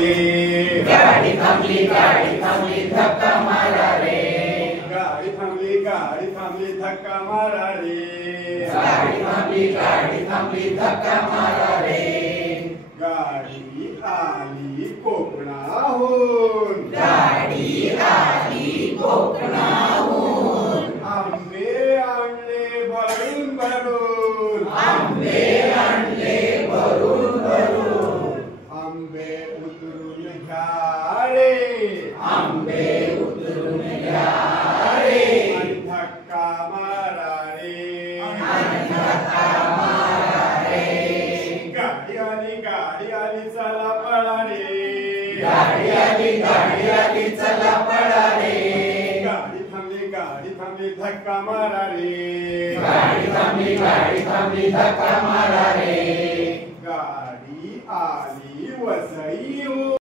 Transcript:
गाडी थांबली धक्का मारा रे. गाडी थांबली धक्का मारा रे. गाडी थांबली धक्का मारा रे. गाडी आली कोकणाहून. गाडी आली कोकणाहून. आंबे आणले भरून भरून. आंबे आणले भरून भरून. आंबे उतरून घ्या रे. आंबे उतरून घ्या रे. आणि धक्का मारा रे. धक्का मारा रे. गाडी आली चला पळा रे. गाडी आली चला पळा रे. गाडी थांबली धक्का मारा रे. गाडी थांबली धक्का मारा रे. गाडी आली वसई